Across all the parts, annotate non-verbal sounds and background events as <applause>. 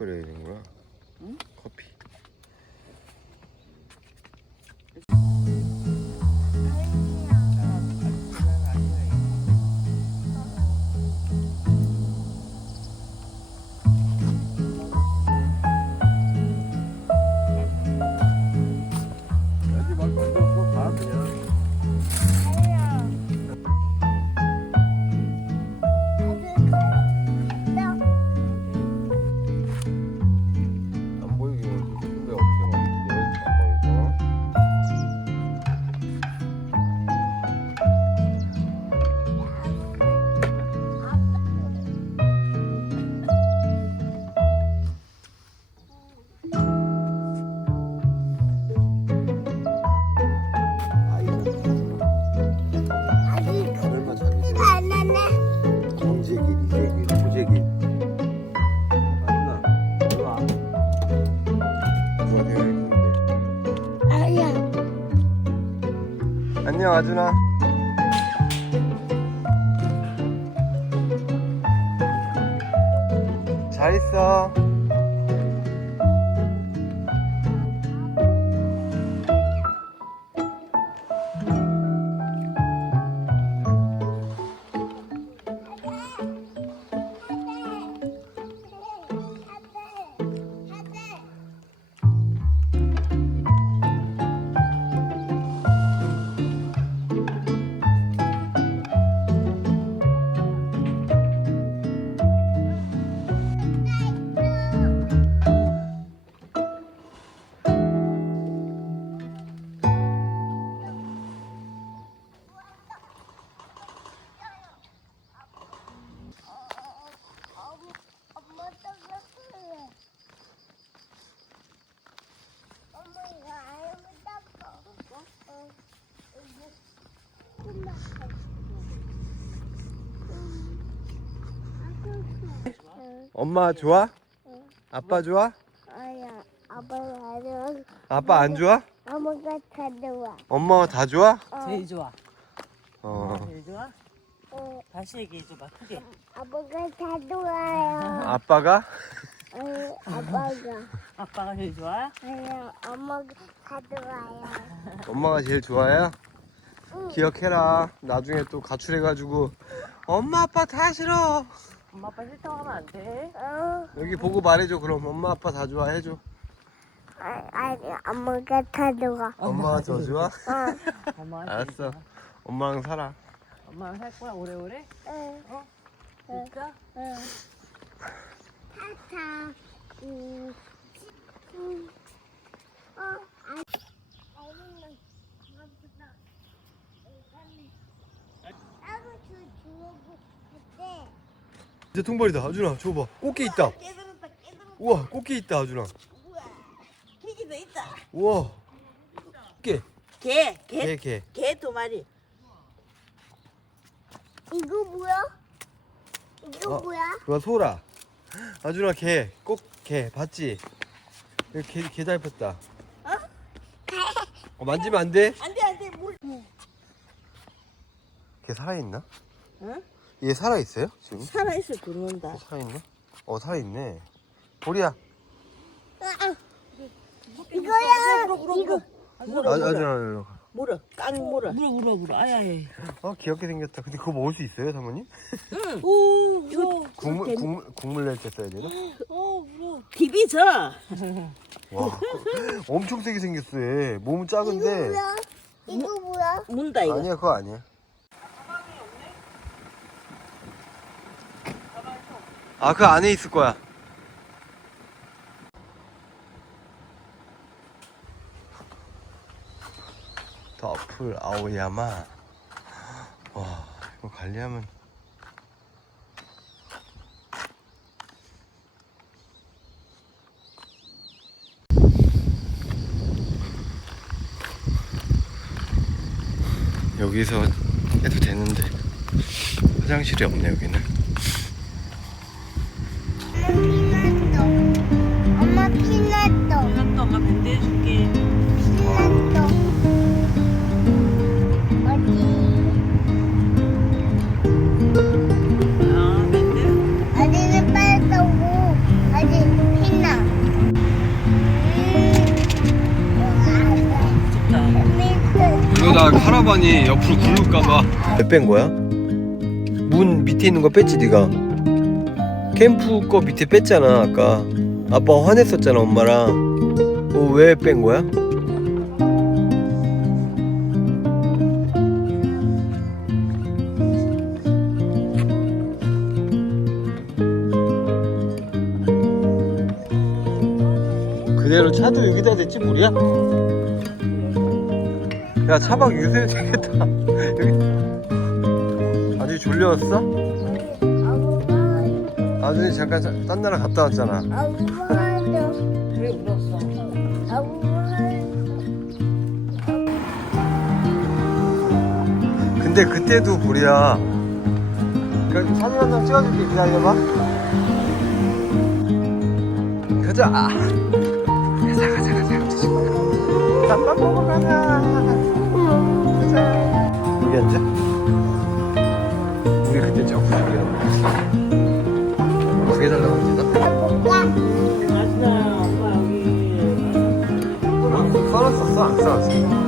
끓여야 되는구나. 응? 커피. 안녕 엄마 좋아? 응. 아빠 좋아? 아야, 아빠가 안 좋아. 아빠 안 좋아? 엄마가 다 좋아. 엄마가 다 좋아? 어, 제일 좋아. 어. 제일 좋아? 어, 다시 얘기해줘봐, 크게. 아빠가 다 좋아요. 아빠가? 어, 아빠가. 아빠가 제일 좋아? 아야, 엄마가 다 좋아요. 엄마가 제일 좋아요? 기억해라. 나중에 또 가출해가지고 엄마 아빠 다 싫어. 엄마 아빠 싫다고 하면 안 돼. 어, 여기 보고 말해줘. 그럼 엄마 아빠 다 좋아해줘. 아, 아니, 엄마가 다 좋아. 엄마가 더 좋아? 어, 엄마가 제일 알았어. 엄마랑 살아. 엄마랑 살 거야, 오래오래? 응. 진짜? 응. 타타. 음. 음. 어, 아. 아니면 그거보다 이거는 따로 주 주고 그때 이제 통발이다. 아준아, 줘봐. 꽃게 있다. 깨들었다, 깨들었다. 우와, 꽃게 있다, 아준아. 우와, 희기도 있다. 우와. 꽃게. 개, 개, 개. 개 두 마리. 이거 뭐야? 이거 어. 뭐야? 그거 소라. 아준아, 개. 꼭 개. 봤지? 여기 개, 개 잡혔다. 어, 만지면 안 돼? 안 돼, 안 돼, 물. 걔 살아있나? 응? 얘 살아 있어요? 지금? 살아있어, 들어온다. 살아있나? 어, 살아 있네. 보리야. 이거야. 물어, 물어, 이거 아, 물어. 아준아, 일로 가. 물어, 깡 물어. 물어, 물어, 물어. 아야, 야. 어, 귀엽게 생겼다. 근데 그거 먹을 수 있어요, 사모님? 응. 오, 이거 국물, 국물, 국물 낼때 써야 되나? 어, 물어. 비비져. <laughs> 와, 엄청 세게 생겼어, 얘. 몸은 작은데. 뭐야? 이거 뭐야? 문다, 이거. 아니야, 그거 아니야. 아, 그 안에 있을 거야. 더풀 아오야마. 와, 이거 관리하면. 여기서 해도 되는데 화장실이 없네 여기는 카라반이 옆으로 굴릴까봐 왜 뺀 거야? 문 밑에 있는 거 뺐지 네가 캠프 거 밑에 뺐잖아 아까 아빠 화냈었잖아 엄마랑 어, 왜 뺀 거야? 그대로 차도 여기다 댔지 물이야? 야 차박 유세 되겠다. 여기 아주 졸려왔어? 아준이 잠깐 자- 딴 나라 갔다 왔잖아. 왜 울었어? 근데 그때도 불이야. 좀 사진 한 장 찍어줄게 기다려봐. 가자. 가자 가자 가자 땀밥 먹으러 가자 가자 여기 앉아 우리 그때 저기 두개 달라고 했나? 맞아, 엄마 여기. 뭐 써놨었어 안 써놨어?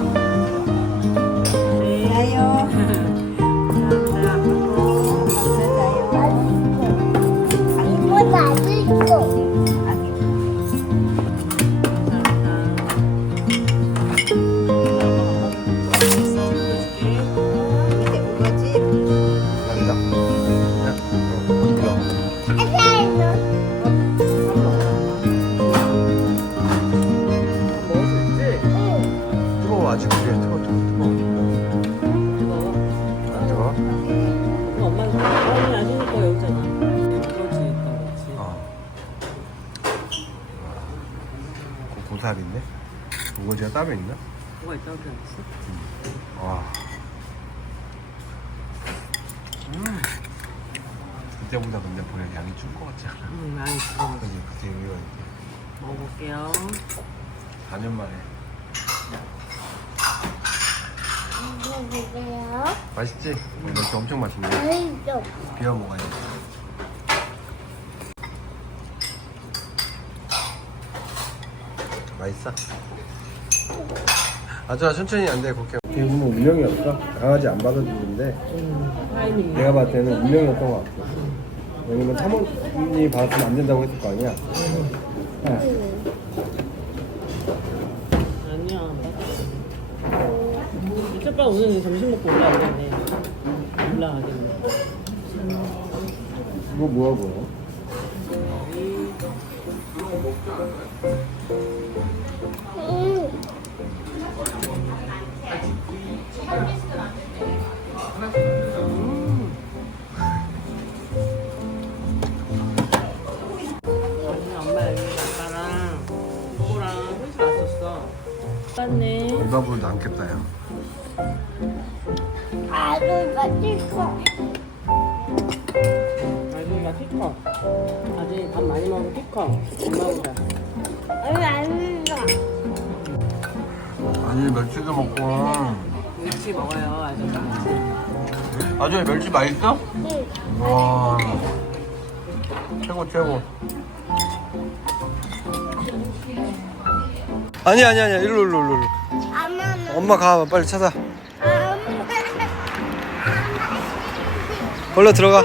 그때보다 근데 보여 양이 줄 것 같지 않아? 응, 많이. 그지 그때 여기가 이렇게 먹어볼게요. 4년 만에. 맛있지? 이렇게 엄청 맛있네 아이도. 비워 먹어야지 맛있어? 아주아 천천히 안 돼 그렇게 대부분 운명이 없어 강아지 안 받아주는데. 내가 봤을 때는 운명이었던 것 같아 왜냐면 사모님이 받았으면 안 된다고 했을 거 아니야 네. 아니야, 안. 이쪽가 오늘 점심 먹고 올라오겠네. 올라가겠네. 이거 뭐야 뭐야 이바불도 안 깼다 야 아주 맛있어. 아준이가 피커. 아준이 밥 많이 먹으면 피커. 엄마보다. 아니, 안 나. 아니 멸치도 먹고 멸치 먹어요, 아준이. 아주아 멸치 맛있어? 응. 와 최고 최고 아니 아니 아니 일로 일로 일로 일로. 엄마는. 엄마 가 빨리 찾아 엄마. 걸로 들어가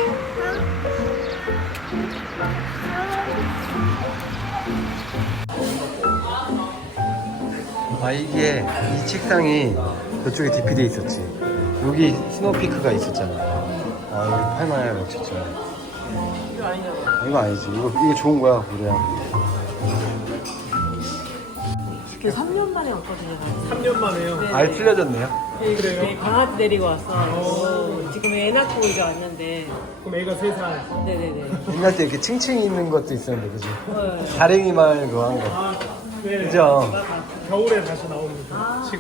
아 이게 이 책상이 저쪽에 DP돼 있었지 여기 스노피크가 있었잖아 아 이거 팔만해 진짜 이거 아니냐고. 이거 아니지 이거 이거 좋은 거야 우리야 그 3년 만에 왔거든요. 3년 만에요. 네. 알 틀려졌네요 그래요? 네, 강아지 데리고 왔어. 지금 애 낳고 이제 왔는데. 그럼 애가 3살. 네네네. 옛날 때 이렇게 층층이 있는 것도 있었는데 그지 어, 다랭이 마을 그거 한 거 아, 네. 그죠 겨울에 다시 나옵니다. 지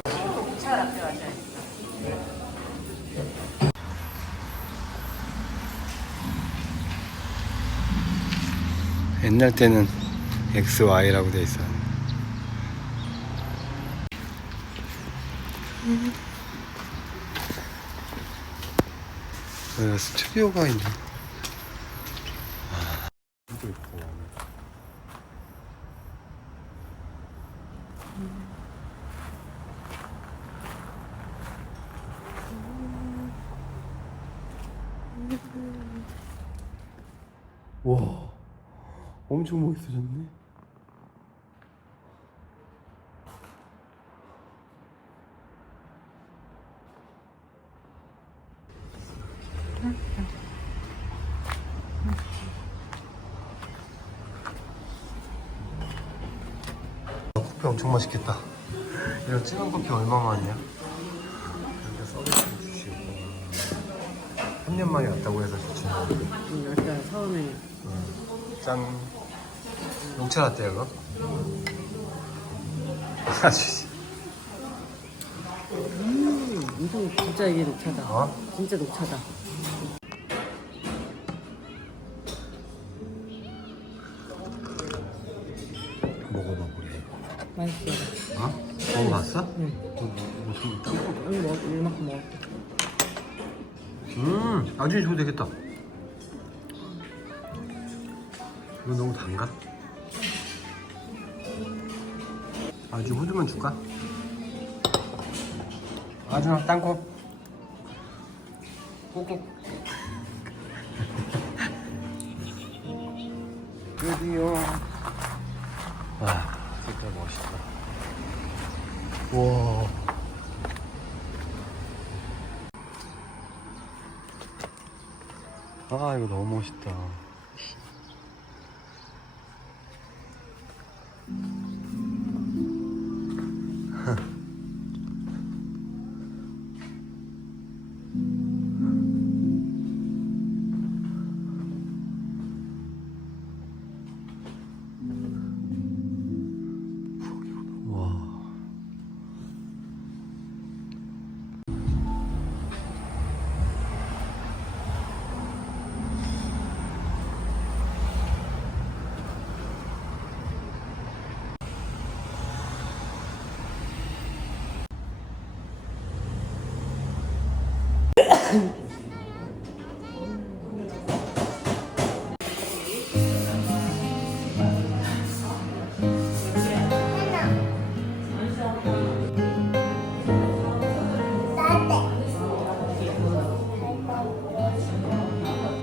옛날 때는 XY라고 돼 있었는데. 음. 어, 스튜디오가 있네. 이거 있고. 엄청 멋있어졌네. 커피 엄청 맛있겠다. 이런 진한 커피 얼마만이야? 이렇게 서비스 주시고. 3년 만에 왔다고 해서 좋지. 응, 아까 처음에. 짠 녹차 라떼야 그거? 아주 음, 엄청 진짜 이게 녹차다. 어? 진짜 녹차다. 먹어봐 그래 맛있어. 어? 먹어봤어? 응. 무슨 땅콩 여기 먹 이만큼 먹어. 음 나중에 줘도 되겠다 이거 너무 단가? 아주 후두만 줄까? 아주 땅콩. 꼭꼭. <laughs> 드디어. 와 진짜 멋있다. 와. 아 이거 너무 멋있다 Huh.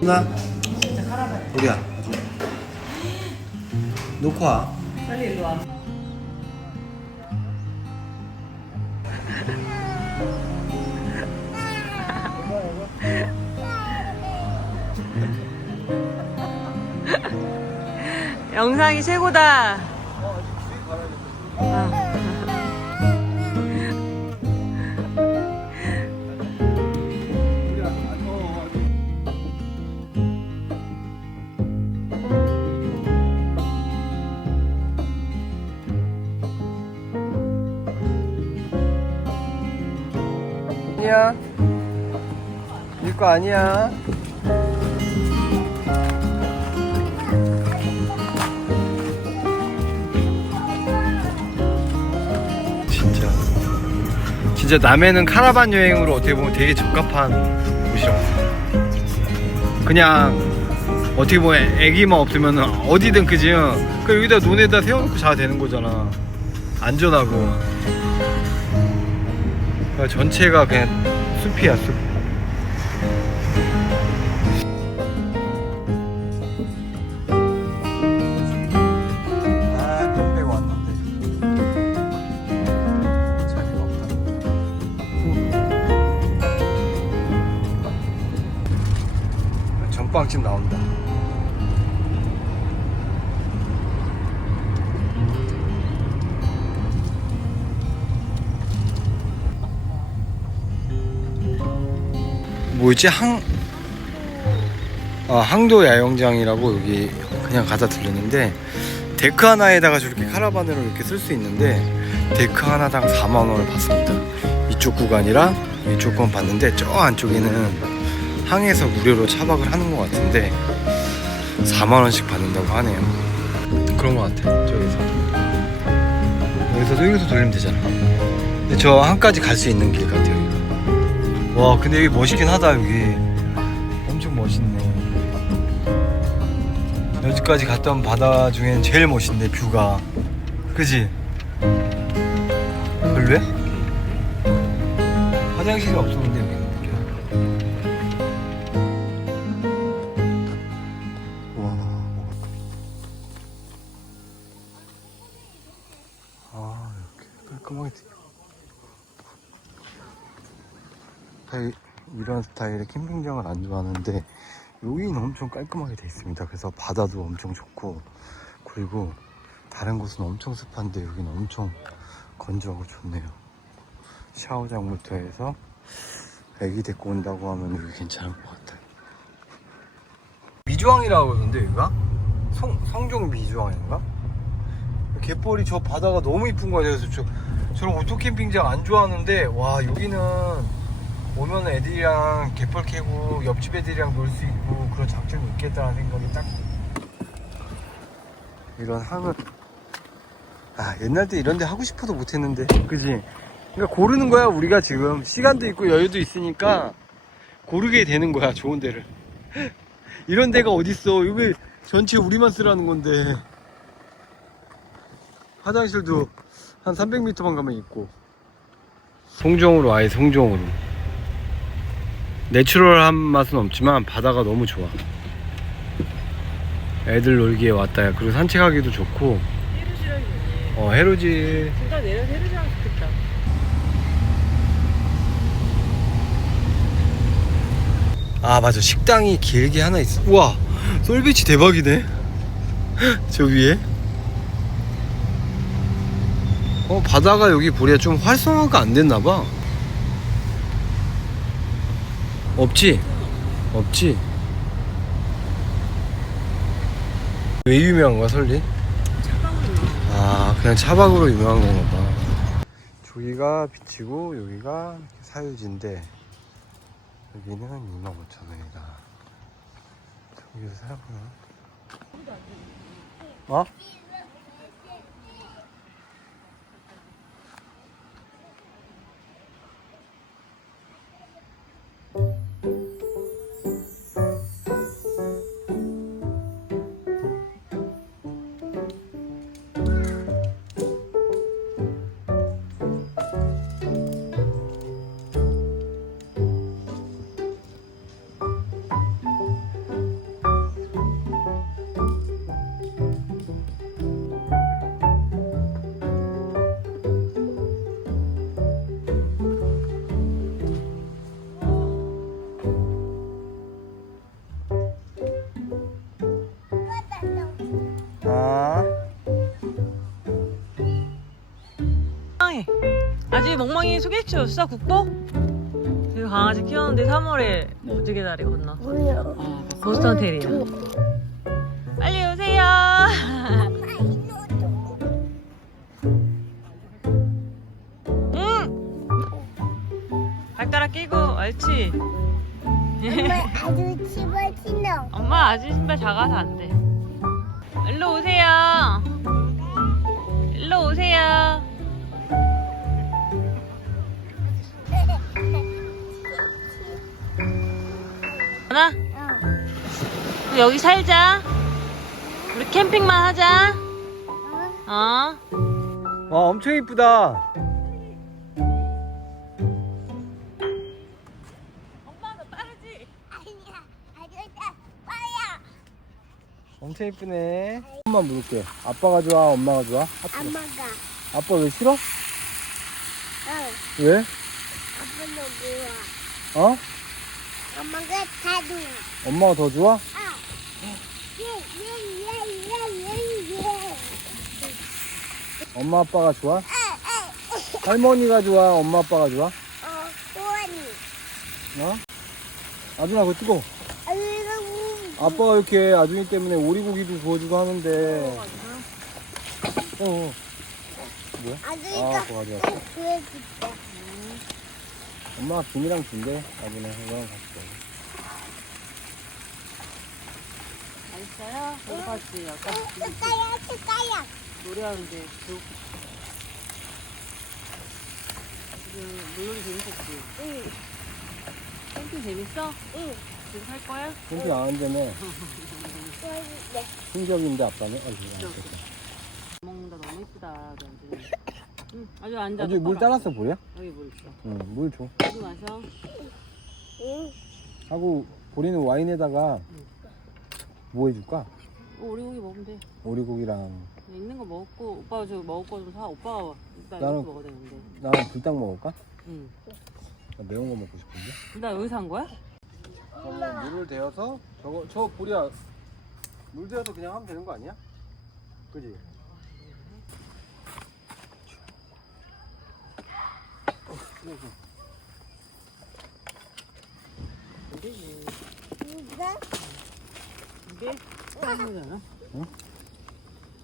누나 우리야 놓고 와 빨리 일로 와. 영상이 최고다. 거 아니야? 진짜. 진짜 남해는 카라반 여행으로 어떻게 보면 되게 적합한 곳이라고 생각해. 그냥 어떻게 보면 애기만 없으면 어디든 그지? 그 여기다 논에다 세워놓고 자야 되는 거잖아. 안전하고. 그러니까 전체가 그냥 숲이야 숲 뭐였지 항 아, 항도 야영장이라고 여기 그냥 가다 들렸는데 데크 하나에다가 저렇게 카라반으로 이렇게 쓸 수 있는데 데크 하나당 4만 원을 받습니다. 이쪽 구간이랑 이쪽 구간 받는데 저 안쪽에는 항에서 무료로 차박을 하는 것 같은데 4만 원씩 받는다고 하네요. 그런 것 같아. 저기서 여기서 여기서 돌리면 되잖아. 근데 저 항까지 갈 수 있는 길 같아요. 와 근데 여기 멋있긴 하다 여기 엄청 멋있네 여기까지 갔다 온 바다 중엔 제일 멋있네 뷰가 그지? 별로야? 화장실이 없었 이런 스타일의 캠핑장을 안 좋아하는데 여기는 엄청 깔끔하게 돼 있습니다. 그래서 바다도 엄청 좋고 그리고 다른 곳은 엄청 습한데 여기는 엄청 건조하고 좋네요. 샤워장부터 해서 애기 데리고 온다고 하면 여기 괜찮을 것 같아요. 미주항이라고 그러는데 여기가? 성, 성종 미주항인가? 갯벌이 저 바다가 너무 이쁜 거야. 그래서 저, 저런 오토 캠핑장 안 좋아하는데 와 여기는 오면 애들이랑 갯벌 캐고 옆집 애들이랑 놀 수 있고 그런 장점이 있겠다는 생각이 딱 이런 항을 아 옛날 때 이런 데 하고 싶어도 못했는데. 그지? 그러니까 고르는 거야 우리가 지금. 시간도 있고 여유도 있으니까 고르게 되는 거야 좋은 데를. <laughs> 이런 데가 어딨어? 여기 전체 우리만 쓰라는 건데. 화장실도 한 300m만 가면 있고. 송정으로 아예 송정으로 내추럴한 맛은 없지만 바다가 너무 좋아. 애들 놀기에 왔다 그리고 산책하기도 좋고. 좋네. 어 해로지. 진짜 내려서 해루지랑 좋겠다. 아 맞아. 식당이 길게 하나 있어. 우와 솔비치 대박이네. <laughs> 저 위에. 어 바다가 여기 보리야 좀 활성화가 안 됐나봐 없지? 없지? 왜 유명한 거야 설리? 아 그냥 차박으로 유명한 건가 봐 저기가 비치고 여기가 사유지인데 여기는 25,000원이다. 저기서 사구나. 어? 아. 멍멍이 소개시켜줬어 국보? 그 강아지 키웠는데 3월에 무지개 다리 건너. 뭐야? 보스턴 테리어. 빨리 오세요. 응. <laughs> 발가락 끼고 옳지. 엄마 아주 집어 신어. 엄마 아직 신발 작아서 안 하나? 우리 여기 살자. 우리 캠핑만 하자. 어? 와 엄청 이쁘다. 엄마 너 빠르지? 아니야, 아주 빠야. 엄청 이쁘네. 한번 물을게. 아빠가 좋아, 엄마가 좋아? 엄마가, 아빠 왜 싫어? 응, 왜? 아빠는 좋아. 어? 엄마가 다 좋아. 엄마가 더 좋아? 아, 예, 예, 예, 예, 예, 예. 엄마 아빠가 좋아? 할머니가 좋아, 엄마 아빠가 좋아? 어, 호원이. 어? 아준아 그거 뜨거. 아빠가 이렇게 아준이 때문에 오리고기도 구워주고 하는데. 어. 어. 아, 아들이가 그거 가져왔어. 엄마가 김이랑 준대. 아준아 이거랑 같이 먹어. 맛 있어요? 오빠지 아까 스카야, 스카야. 노래하는데 배고프다. 지금 물놀이 재밌었지? 응, 캠핑 재밌어? 응. 지금 할 거야? 캠핑 안 한다며. 구해줄게. 충격인데 아빠는. 아이고. 먹는다 너무 이쁘다. 응 아주 앉아. 아주 물. 따랐어 보여? 여기 물 있어. 응, 물 줘. 물 마셔. 응. 하고 보리는 와인에다가 뭐 해줄까? 어, 오리고기 먹으면 돼. 오리고기랑 있는 거 먹고 오빠가 저 먹을 거 좀 사. 오빠가 나 나는- 이렇게 먹어야 되는데. 나는 불닭 먹을까? 응. 나 매운 거 먹고 싶은데. 나 여기서 한 거야? 저거 물을 데워서 저거 저 보리야 물 데워서 그냥 하면 되는 거 아니야? 그지? 이게 ጣ는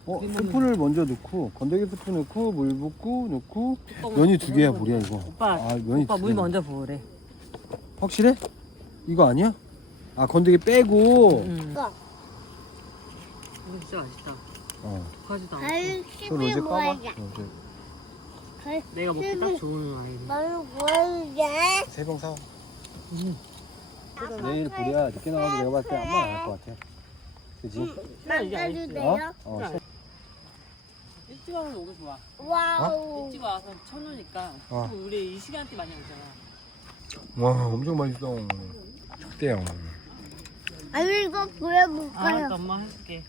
어 스푼을 먼저 넣고 건더기 스푼 넣고 물 붓고 넣고 면이 두 개야 보리야 이거. 오빠, 아 면이 오빠 두 물 개. 먼저 부으래. 확실해? 이거 아니야? 아 건더기 빼고. 응. 이거. 이거 진짜 맛있다. 어. 가지도 않고. 발 까봐. 어, 이제 발 내가 먹기 딱 좋은 와인. 발 뭐야? 세병 사. 음. 내일 보리야 늦게 나가도 내가 봤을 때 아마 안할 것 같아. 그지? 어? 돼요? 어. 그래. 세- 일찍 와서 너무 좋아. 와우. 일찍 와서 쳐놓으니까 어. 또 우리 이 시간대 많이 오잖아. 와 엄청 맛있어. 촉대요. 아 이거 보여볼까요? 알았어, 엄마 해줄게.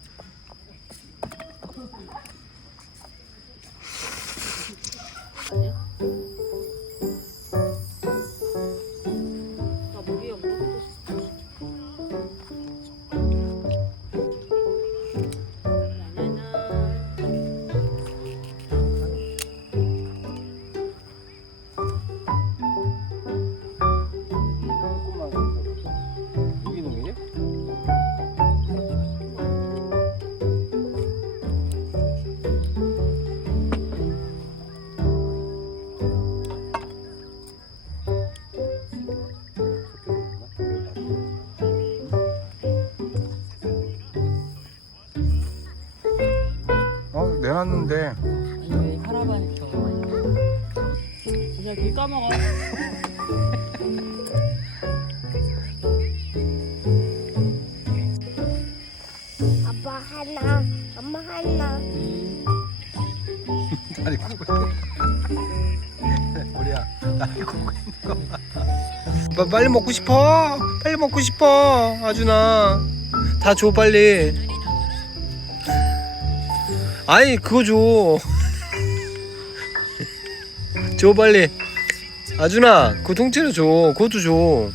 까먹어. 아빠 하나, 엄마 하나. <laughs> 다리 굽고 있는 우리야 다리 굽고 있는 거 봐. 빨리 먹고 싶어 빨리 먹고 싶어 아주나 다줘 빨리 아니 그거 줘 <laughs> 줘 빨리 아주나 그거 통째로 줘. 그것도 줘.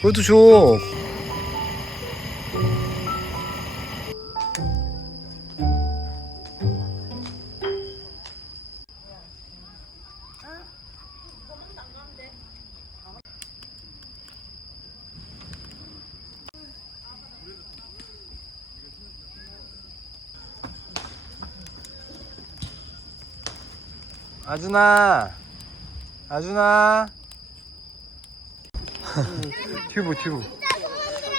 그것도 줘. 아주나 아주나 <laughs> 튜브 튜브.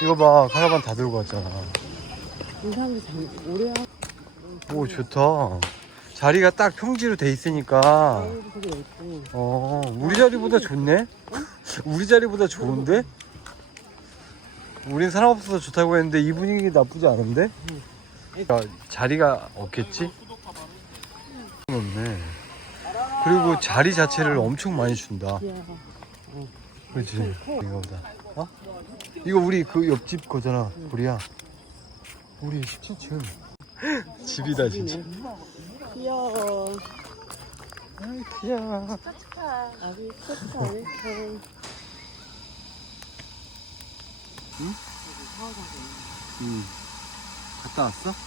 이거 봐. 카라반 다 들고 왔잖아. 이 사람들 잘 오래 오 좋다. 자리가 딱 평지로 돼 있으니까. 되게. 어 우리 자리보다 좋네? <laughs> 우리 자리보다 좋은데? 우린 사람 없어서 좋다고 했는데 이 분위기 나쁘지 않은데? 야, 자리가 없겠지? 없네 그리고 자리 자체를 엄청 많이 준다. 그렇지. 이거 보다. 어? 이거 우리 그 옆집 거잖아 우리야. 우리 17층. <laughs> 집이다 진짜. 귀여워. 아이 귀여워. 아기 착하네. 응? 갔다 왔어?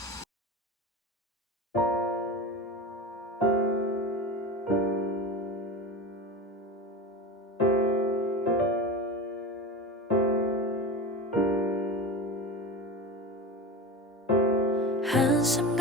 한숨